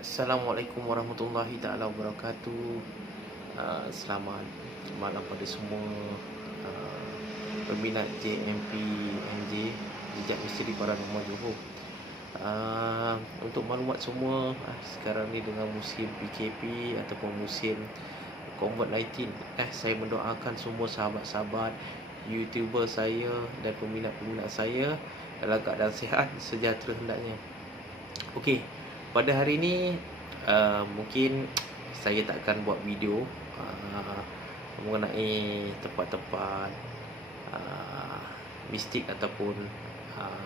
Assalamualaikum warahmatullahi taala wabarakatuh. Selamat malam pada semua peminat JMP MJ, Jejak Misteri Paranormal Johor. Untuk maklumat semua, sekarang ni dengan musim PKP ataupun musim COVID-19, saya mendoakan semua sahabat-sahabat YouTuber saya dan peminat-peminat saya dalam keadaan sihat, sejahtera hendaknya. Okey, pada hari ini mungkin saya tak akan buat video mengenai tempat-tempat mistik ataupun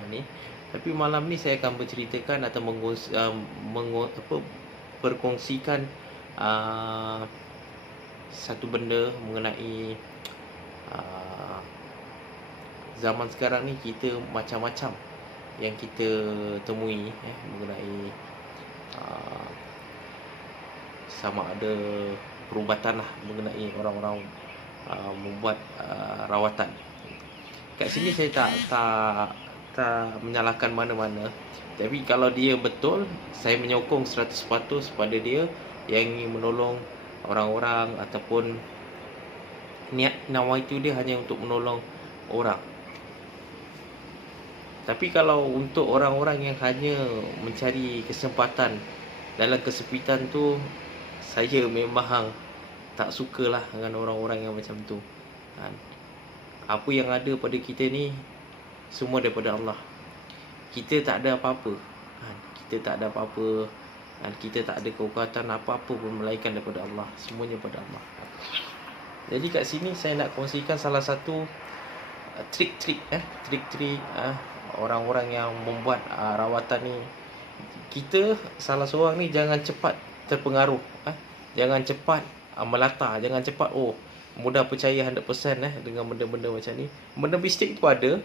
ni. Tapi malam ni saya akan berceritakan atau berkongsikan satu benda mengenai zaman sekarang ni. Kita macam-macam yang kita temui mengenai sama ada perubatan lah mengenai orang-orang membuat rawatan. Kat sini saya tak menyalahkan mana-mana. Tapi kalau dia betul, saya menyokong 100% pada dia yang ingin menolong orang-orang ataupun niat nawaitu dia hanya untuk menolong orang. Tapi kalau untuk orang-orang yang hanya mencari kesempatan dalam kesepitan tu, saya memang tak sukalah dengan orang-orang yang macam tu. Apa yang ada pada kita ni semua daripada Allah. Kita tak ada apa-apa. Kita tak ada apa-apa. Kita tak ada kekuatan apa-apa pun melainkan daripada Allah. Semuanya daripada Allah. Jadi kat sini saya nak kongsikan salah satu trik-trik orang-orang yang membuat rawatan ni. Kita salah seorang ni jangan cepat terpengaruh, jangan cepat melata, jangan cepat mudah percaya 100% dengan benda-benda macam ni. Benda mistik tu ada,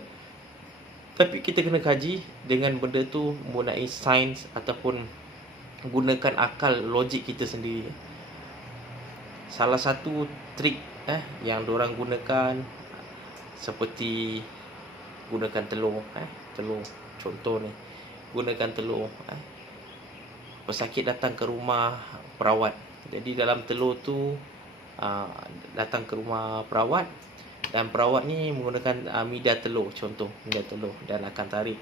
tapi kita kena kaji dengan benda tu mempunyai sains ataupun gunakan akal logik kita sendiri. Salah satu trik yang diorang gunakan seperti gunakan telur, contoh ni, gunakan telur. Pesakit datang ke rumah perawat. Jadi dalam telur tu datang ke rumah perawat, dan perawat ni menggunakan media telur, contoh media telur, dan akan tarik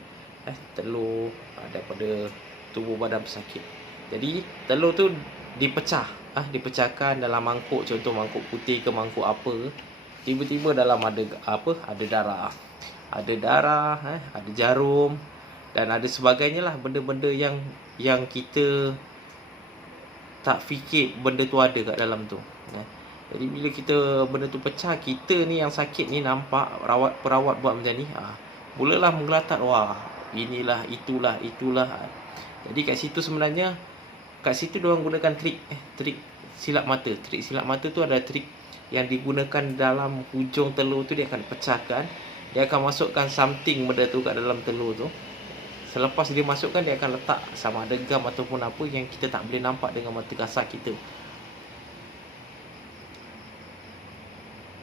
telur daripada tubuh badan pesakit. Jadi telur tu dipecahkan dalam mangkuk, contoh mangkuk putih ke mangkuk apa. Tiba-tiba dalam ada darah, ada jarum dan ada sebagainya lah, benda-benda yang kita tak fikir benda tu ada kat dalam tu. Jadi bila benda tu pecah, kita ni yang sakit ni nampak perawat buat macam ni, mulalah menggelatat, inilah itulah. Jadi kat situ sebenarnya, kat situ diorang gunakan trik silap mata. Trik silap mata tu ada trik yang digunakan dalam hujung telur tu. Dia akan pecahkan, dia akan masukkan something benda tu kat dalam telur tu. Selepas dia masukkan, dia akan letak sama ada gam ataupun apa yang kita tak boleh nampak dengan mata kasar kita.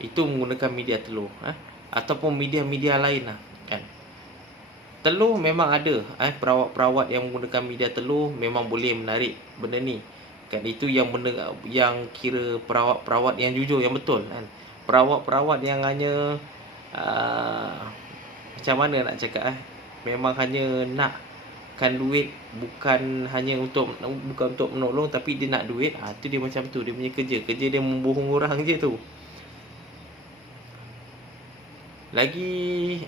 Itu menggunakan media telur ataupun media-media lain lah, kan. Telur memang ada, perawat-perawat yang menggunakan media telur memang boleh menarik benda ni, kan. Itu yang benda yang kira perawat-perawat yang jujur, yang betul, kan. Perawat-perawat yang hanya macam mana nak cakap, memang hanya nakkan duit, bukan untuk menolong, tapi dia nak duit. Tu dia macam tu, dia punya kerja dia membohong orang je tu. Lagi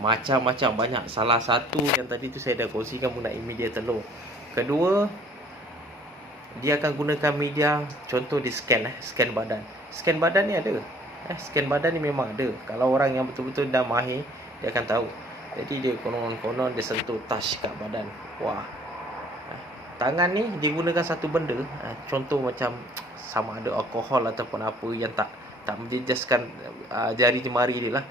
macam-macam banyak. Salah satu yang tadi tu saya dah kongsikan mengenai media telur. Kedua, dia akan gunakan media, contoh di scan badan. Scan badan ni ada. Scan badan ni memang ada. Kalau orang yang betul-betul dah mahir, dia akan tahu. Jadi dia konon-konon dia sentuh touch kat badan. Tangan ni digunakan satu benda, contoh macam sama ada alkohol ataupun apa yang tak menjejaskan jari jemari dia lah,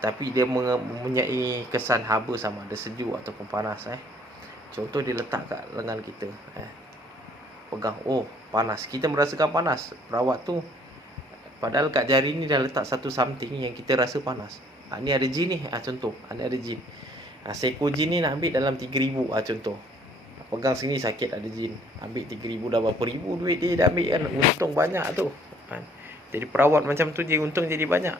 tapi dia mempunyai kesan haba, sama ada sejuk ataupun panas. Contoh dia letak kat lengan kita, pegang, panas, kita merasakan panas. Perawat tu padahal kat jari ni dah letak satu something yang kita rasa panas. Ni ada jin ni, contoh, ni ada jin. Seekor jin ni nak ambil dalam 3,000, contoh. pegang sini sakit ada jin. Ambil 3,000 dah berapa ribu duit dia dah ambil kan. Untung banyak tu. Kan. Jadi perawat macam tu dia untung jadi banyak.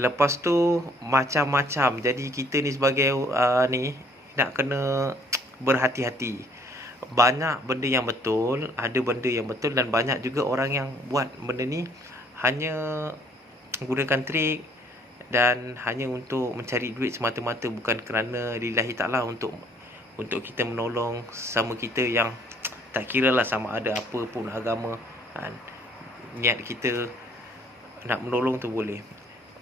Lepas tu macam-macam. Jadi kita ni sebagai ni nak kena berhati-hati. Banyak benda yang betul, ada benda yang betul, dan banyak juga orang yang buat benda ni hanya gunakan trik dan hanya untuk mencari duit semata-mata, bukan kerana lillahi ta'ala, untuk kita menolong sama kita yang tak kira lah sama ada apa pun agama. Niat kita nak menolong tu boleh.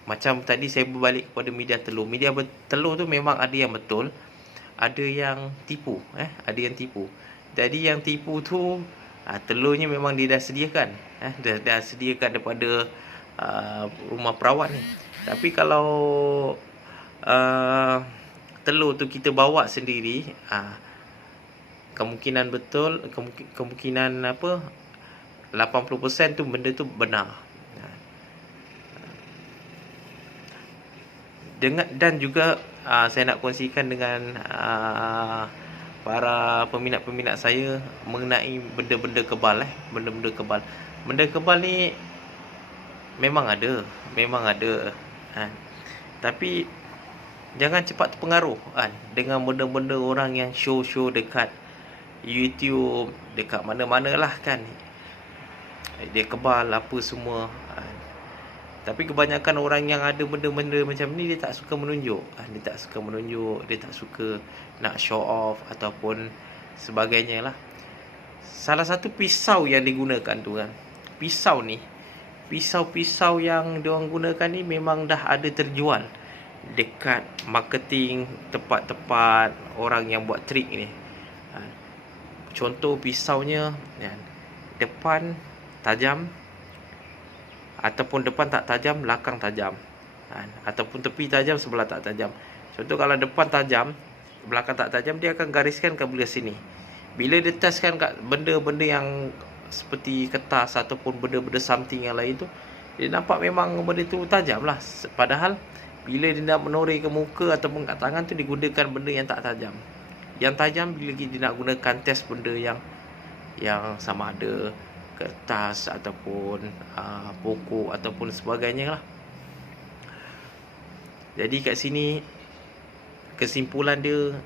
Macam tadi saya berbalik kepada media telur. Media telur tu memang ada yang betul, ada yang tipu. Ada yang tipu. Jadi yang tipu tu telurnya memang dia dah sediakan. Dah sediakan daripada rumah perawat ni. Tapi kalau telur tu kita bawa sendiri, kemungkinan betul, kemungkinan 80% tu benda tu benar. Dan juga saya nak kongsikan dengan para peminat-peminat saya mengenai benda-benda kebal. Benda-benda kebal. Benda kebal ni memang ada. Tapi jangan cepat terpengaruh dengan benda-benda orang yang show-show dekat YouTube, dekat mana-mana lah kan. Dia kebal apa semua. Tapi kebanyakan orang yang ada benda-benda macam ni, dia tak suka menunjuk. Dia tak suka nak show off ataupun sebagainya lah. Salah satu pisau yang digunakan tu kan, pisau yang diorang gunakan ni memang dah ada terjual dekat marketing tempat-tempat orang yang buat trik ni. Contoh pisaunya depan tajam, ataupun depan tak tajam, belakang tajam, ataupun tepi tajam, sebelah tak tajam. Contoh kalau depan tajam, belakang tak tajam, dia akan gariskan ke belah sini. Bila dia teskan kat benda-benda yang seperti kertas ataupun benda-benda something yang lain tu, dia nampak memang benda tu tajam lah. Padahal bila dia nak menoreh ke muka ataupun kat tangan tu, dia gunakan benda yang tak tajam. Yang tajam bila dia nak gunakan test benda yang sama ada kertas ataupun pokok ataupun sebagainya lah. Jadi kat sini kesimpulan dia,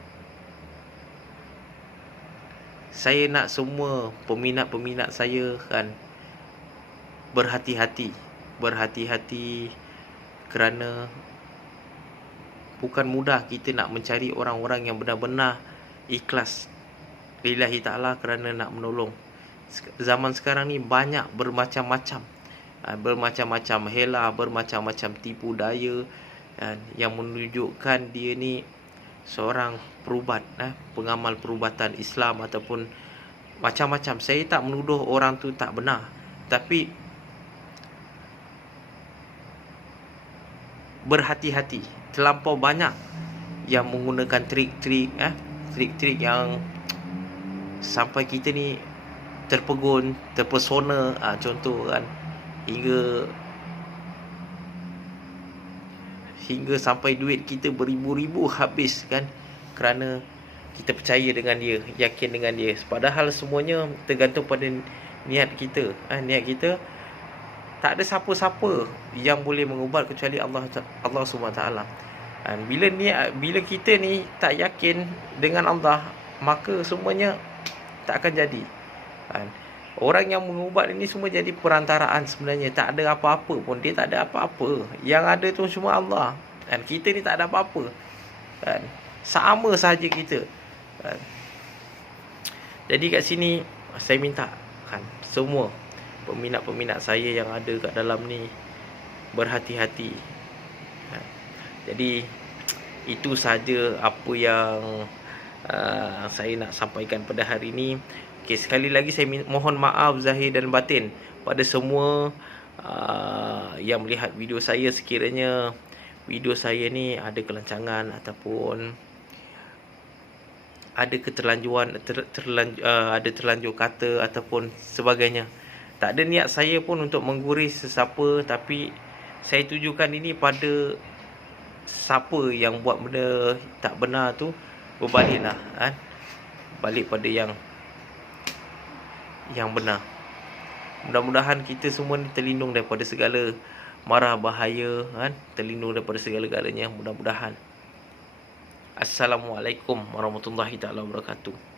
saya nak semua peminat-peminat saya kan berhati-hati kerana bukan mudah kita nak mencari orang-orang yang benar-benar ikhlas lillahi ta'ala kerana nak menolong. Zaman sekarang ni banyak bermacam-macam hela, bermacam-macam tipu daya yang menunjukkan dia ni seorang perubat, pengamal perubatan Islam ataupun macam-macam. Saya tak menuduh orang tu tak benar, tapi berhati-hati. Terlampau banyak yang menggunakan trik-trik yang sampai kita ni terpegun, terpesona, contoh kan, hingga sampai duit kita beribu-ribu habis kan, kerana kita percaya dengan dia, yakin dengan dia. Padahal semuanya tergantung pada niat kita. Niat kita, tak ada siapa-siapa yang boleh mengubat kecuali Allah SWT. Bila kita ni tak yakin dengan Allah, maka semuanya tak akan jadi. Orang yang mengubat ini semua jadi perantaraan sebenarnya. Tak ada apa-apa pun. Dia tak ada apa-apa. Yang ada tu cuma Allah. Kita ni tak ada apa-apa. Sama saja kita. Jadi kat sini saya minta semua peminat-peminat saya yang ada kat dalam ni berhati-hati. Jadi itu saja apa yang saya nak sampaikan pada hari ini. Okay, sekali lagi saya mohon maaf zahir dan batin pada semua yang melihat video saya. Sekiranya video saya ni ada kelancangan ataupun ada keterlanjuran, ada terlanjur kata ataupun sebagainya, tak ada niat saya pun untuk mengguris sesiapa, tapi saya tujukan ini pada siapa yang buat benda tak benar tu, berbaliklah kan, balik pada yang benar. Mudah-mudahan kita semua ni terlindung daripada segala mara bahaya kan, terlindung daripada segala-galanya mudah-mudahan. Assalamualaikum warahmatullahi taala wabarakatuh.